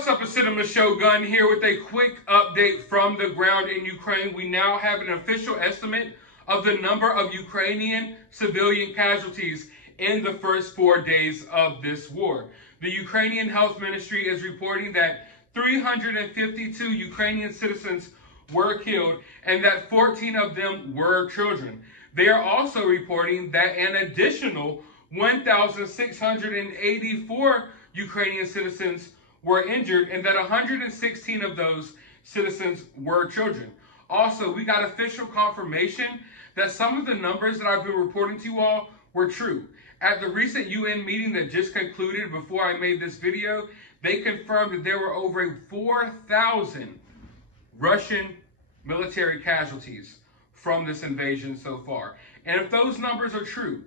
What's up, it's Cinema Shogun here with a quick update from the ground in Ukraine. We now have an official estimate of the number of Ukrainian civilian casualties in the first 4 days of this war. The Ukrainian Health Ministry is reporting that 352 Ukrainian citizens were killed and that 14 of them were children. They are also reporting that an additional 1,684 Ukrainian citizens were injured and that 116 of those citizens were children. Also, we got official confirmation that some of the numbers that I've been reporting to you all were true. At the recent UN meeting that just concluded before I made this video, they confirmed that there were over 4,000 Russian military casualties from this invasion so far. And if those numbers are true,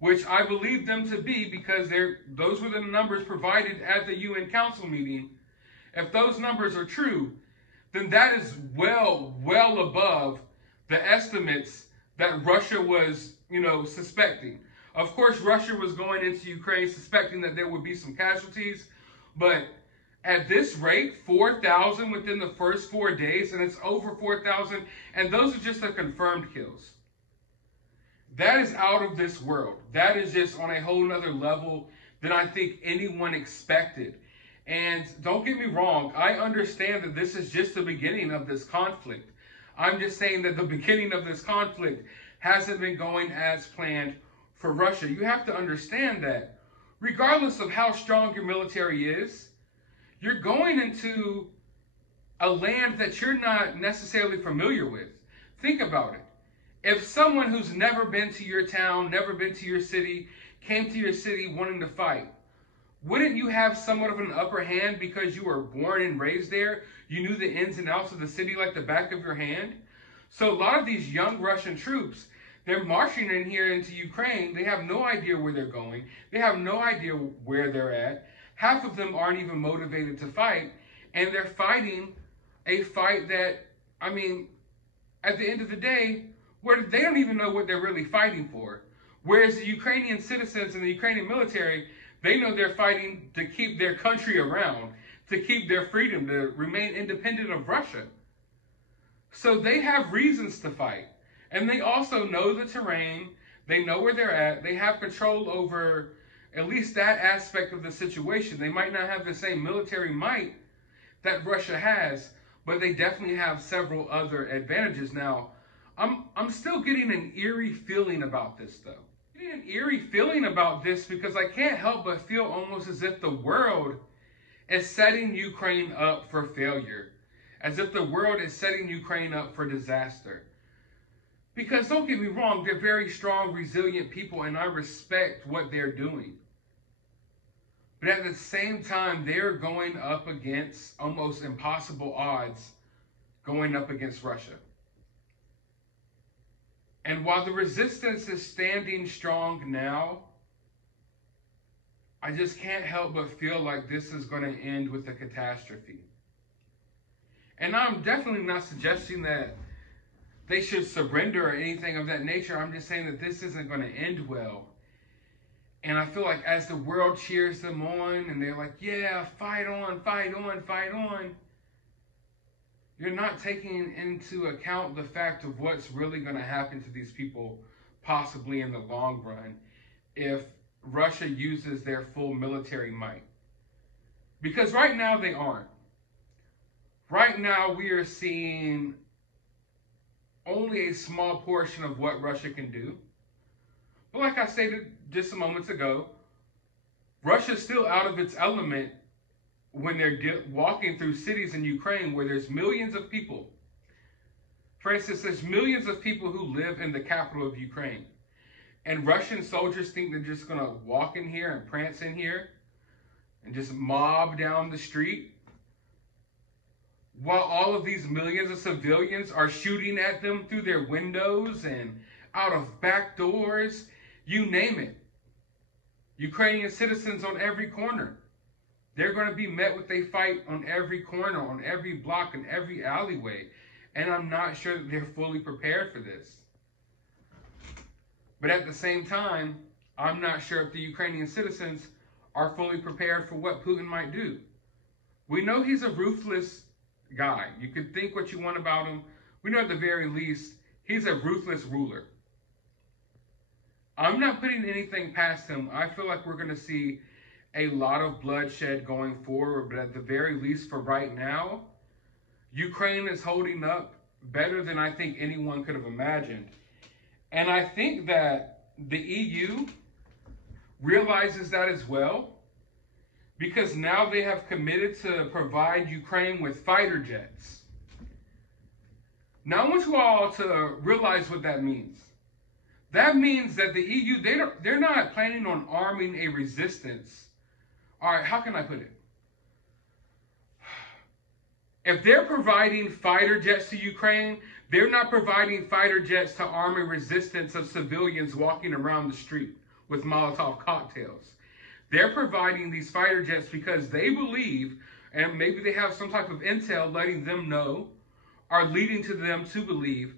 which I believe them to be because those were the numbers provided at the UN Council meeting, if those numbers are true, then that is well above the estimates that Russia was, suspecting. Of course, Russia was going into Ukraine suspecting that there would be some casualties, but at this rate, 4,000 within the first 4 days, and it's over 4,000, and those are just the confirmed kills. That is out of this world. That is just on a whole nother level than I think anyone expected. And don't get me wrong, I understand that this is just the beginning of this conflict. I'm just saying that the beginning of this conflict hasn't been going as planned for Russia. You have to understand that regardless of how strong your military is, you're going into a land that you're not necessarily familiar with. Think about it. If someone who's never been to your town, never been to your city, came to your city wanting to fight, wouldn't you have somewhat of an upper hand because you were born and raised there? You knew the ins and outs of the city like the back of your hand? So a lot of these young Russian troops, they're marching in here into Ukraine. They have no idea where they're going. They have no idea where they're at. Half of them aren't even motivated to fight. And they're fighting a fight that, at the end of the day, where they don't even know what they're really fighting for. Whereas the Ukrainian citizens and the Ukrainian military, they know they're fighting to keep their country around, to keep their freedom, to remain independent of Russia. So they have reasons to fight. And they also know the terrain, they know where they're at, they have control over at least that aspect of the situation. They might not have the same military might that Russia has, but they definitely have several other advantages. Now, I'm still getting an eerie feeling about this, though. Getting an eerie feeling about this because I can't help but feel almost as if the world is setting Ukraine up for failure. As if the world is setting Ukraine up for disaster. Because don't get me wrong, they're very strong, resilient people, and I respect what they're doing. But at the same time, they're going up against almost impossible odds going up against Russia. And while the resistance is standing strong now, I just can't help but feel like this is going to end with a catastrophe. And I'm definitely not suggesting that they should surrender or anything of that nature. I'm just saying that this isn't going to end well. And I feel like as the world cheers them on and they're like, yeah, fight on, fight on, fight on, you're not taking into account the fact of what's really going to happen to these people possibly in the long run if Russia uses their full military might. Because right now they aren't. Right now we are seeing only a small portion of what Russia can do. But like I stated just a moment ago, Russia's still out of its element when they're walking through cities in Ukraine where there's millions of people. For instance, there's millions of people who live in the capital of Ukraine. And Russian soldiers think they're just going to walk in here and prance in here and just mob down the street, while all of these millions of civilians are shooting at them through their windows and out of back doors, you name it. Ukrainian citizens on every corner. They're going to be met with a fight on every corner, on every block, in every alleyway. And I'm not sure that they're fully prepared for this. But at the same time, I'm not sure if the Ukrainian citizens are fully prepared for what Putin might do. We know he's a ruthless guy. You can think what you want about him. We know at the very least, he's a ruthless ruler. I'm not putting anything past him. I feel like we're going to see a lot of bloodshed going forward, but at the very least for right now, Ukraine is holding up better than I think anyone could have imagined. And I think that the EU realizes that as well, because now they have committed to provide Ukraine with fighter jets. Now I want you all to realize what that means. That means that the EU, they're not planning on arming a resistance. All right, how can I put it? If they're providing fighter jets to Ukraine, they're not providing fighter jets to arm a resistance of civilians walking around the street with Molotov cocktails. They're providing these fighter jets because they believe, and maybe they have some type of intel letting them know, or leading to them to believe,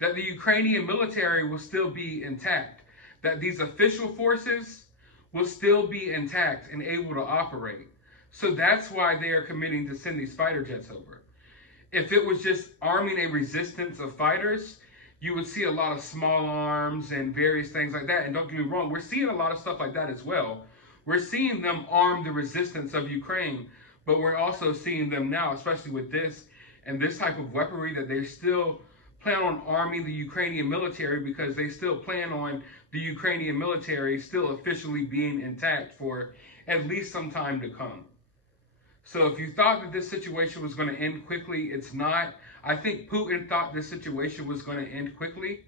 that the Ukrainian military will still be intact, that these official forces will still be intact and able to operate. So that's why they are committing to send these fighter jets over. If it was just arming a resistance of fighters, you would see a lot of small arms and various things like that. And don't get me wrong, we're seeing a lot of stuff like that as well. We're seeing them arm the resistance of Ukraine, but we're also seeing them now, especially with this and this type of weaponry, that they still plan on arming the Ukrainian military because they still plan on the Ukrainian military still officially being intact for at least some time to come. So if you thought that this situation was going to end quickly, it's not. I think Putin thought this situation was going to end quickly.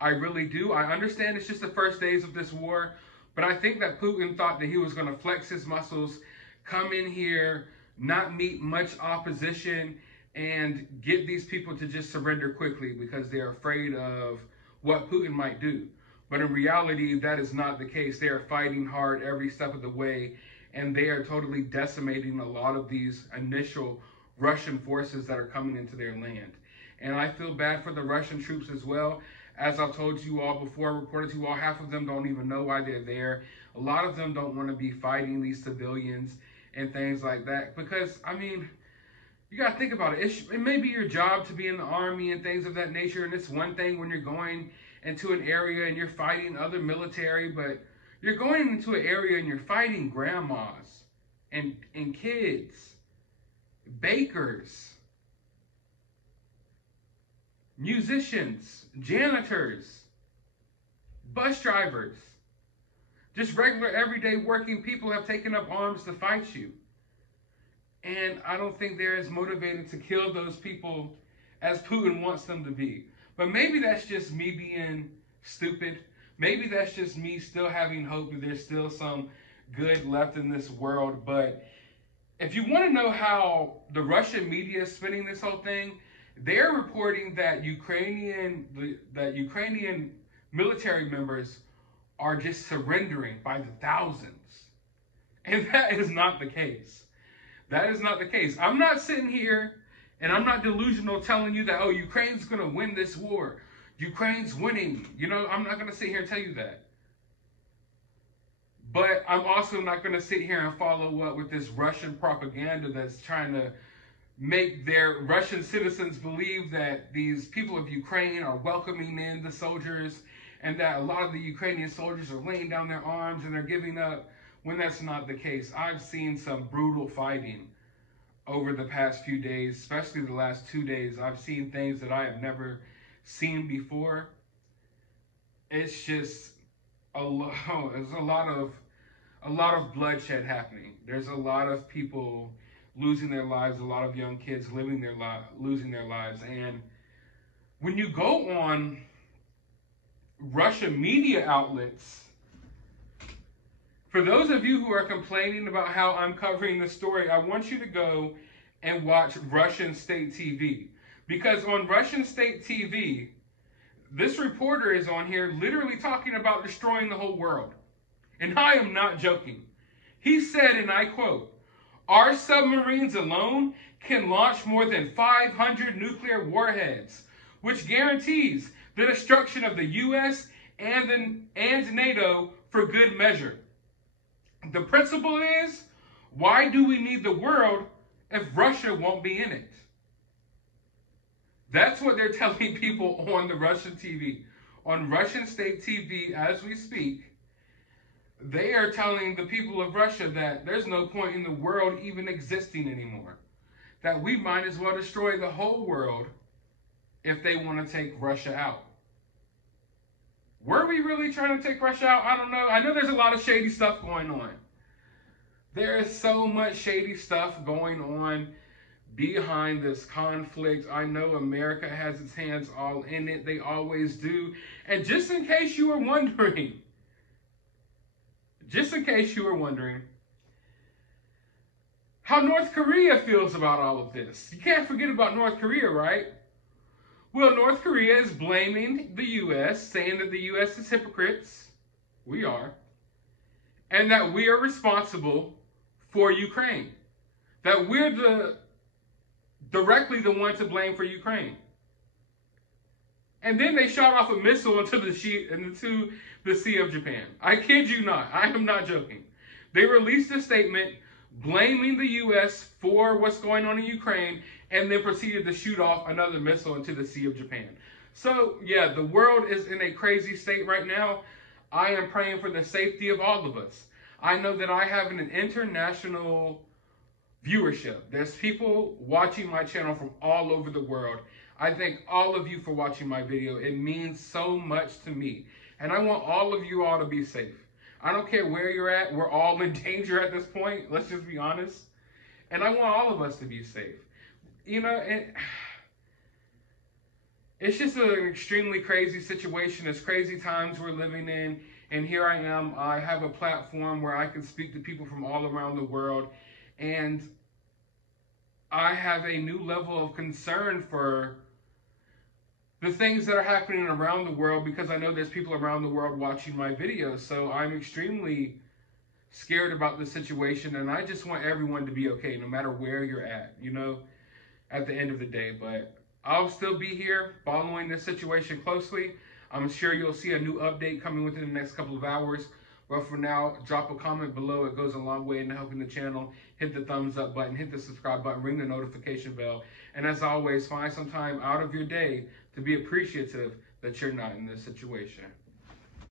I really do. I understand it's just the first days of this war, but I think that Putin thought that he was going to flex his muscles, come in here, not meet much opposition, and get these people to just surrender quickly because they're afraid of what Putin might do. But in reality, that is not the case. They are fighting hard every step of the way, and they are totally decimating a lot of these initial Russian forces that are coming into their land. And I feel bad for the Russian troops as well. As I've told you all before, reported to you all, half of them don't even know why they're there. A lot of them don't want to be fighting these civilians and things like that. Because, I mean, you got to think about it. It may be your job to be in the army and things of that nature. And it's one thing when you're going into an area and you're fighting other military, but you're going into an area and you're fighting grandmas and kids, bakers, musicians, janitors, bus drivers, just regular everyday working people have taken up arms to fight you. And I don't think they're as motivated to kill those people as Putin wants them to be. But maybe that's just me being stupid. Maybe that's just me still having hope that there's still some good left in this world. But if you want to know how the Russian media is spinning this whole thing, they're reporting that Ukrainian military members are just surrendering by the thousands. And that is not the case. That is not the case. I'm not sitting here and I'm not delusional telling you that, oh, Ukraine's going to win this war. Ukraine's winning. You know, I'm not going to sit here and tell you that. But I'm also not going to sit here and follow up with this Russian propaganda that's trying to make their Russian citizens believe that these people of Ukraine are welcoming in the soldiers and that a lot of the Ukrainian soldiers are laying down their arms and they're giving up, when that's not the case. I've seen some brutal fighting over the past few days, especially the last 2 days. I've seen things that I have never seen before. It's just there's a lot of bloodshed happening. There's a lot of people losing their lives, a lot of young kids losing their lives. And when you go on Russian media outlets, for those of you who are complaining about how I'm covering this story, I want you to go and watch Russian state TV. Because on Russian state TV, this reporter is on here literally talking about destroying the whole world. And I am not joking. He said, and I quote, "Our submarines alone can launch more than 500 nuclear warheads, which guarantees the destruction of the U.S. and NATO for good measure. The principle is, why do we need the world if Russia won't be in it? That's what they're telling people on the Russian TV. On Russian state TV as we speak, they are telling the people of Russia that there's no point in the world even existing anymore. That we might as well destroy the whole world if they want to take Russia out. Were we really trying to take Russia out? I don't know. I know there's a lot of shady stuff going on. There is so much shady stuff going on behind this conflict. I know America has its hands all in it. They always do. And just in case you were wondering, how North Korea feels about all of this. You can't forget about North Korea, right? Well, North Korea is blaming the U.S., saying that the U.S. is hypocrites. We are. And that we are responsible for Ukraine. That we're directly the one to blame for Ukraine. And then they shot off a missile into the Sea of Japan. I kid you not. I am not joking. They released a statement blaming the U.S. for what's going on in Ukraine, and then proceeded to shoot off another missile into the Sea of Japan. So, yeah, the world is in a crazy state right now. I am praying for the safety of all of us. I know that I have an international viewership. There's people watching my channel from all over the world. I thank all of you for watching my video. It means so much to me. And I want all of you all to be safe. I don't care where you're at. We're all in danger at this point. Let's just be honest. And I want all of us to be safe. You know, it's just an extremely crazy situation. It's crazy times we're living in. And here I am. I have a platform where I can speak to people from all around the world. And I have a new level of concern for the things that are happening around the world, because I know there's people around the world watching my videos. So I'm extremely scared about the situation, and I just want everyone to be okay, no matter where you're at, you know, at the end of the day. But I'll still be here following this situation closely. I'm sure you'll see a new update coming within the next couple of hours. But for now, drop a comment below. It goes a long way in helping the channel. Hit the thumbs up button, hit the subscribe button, ring the notification bell. And as always, find some time out of your day to be appreciative that you're not in this situation.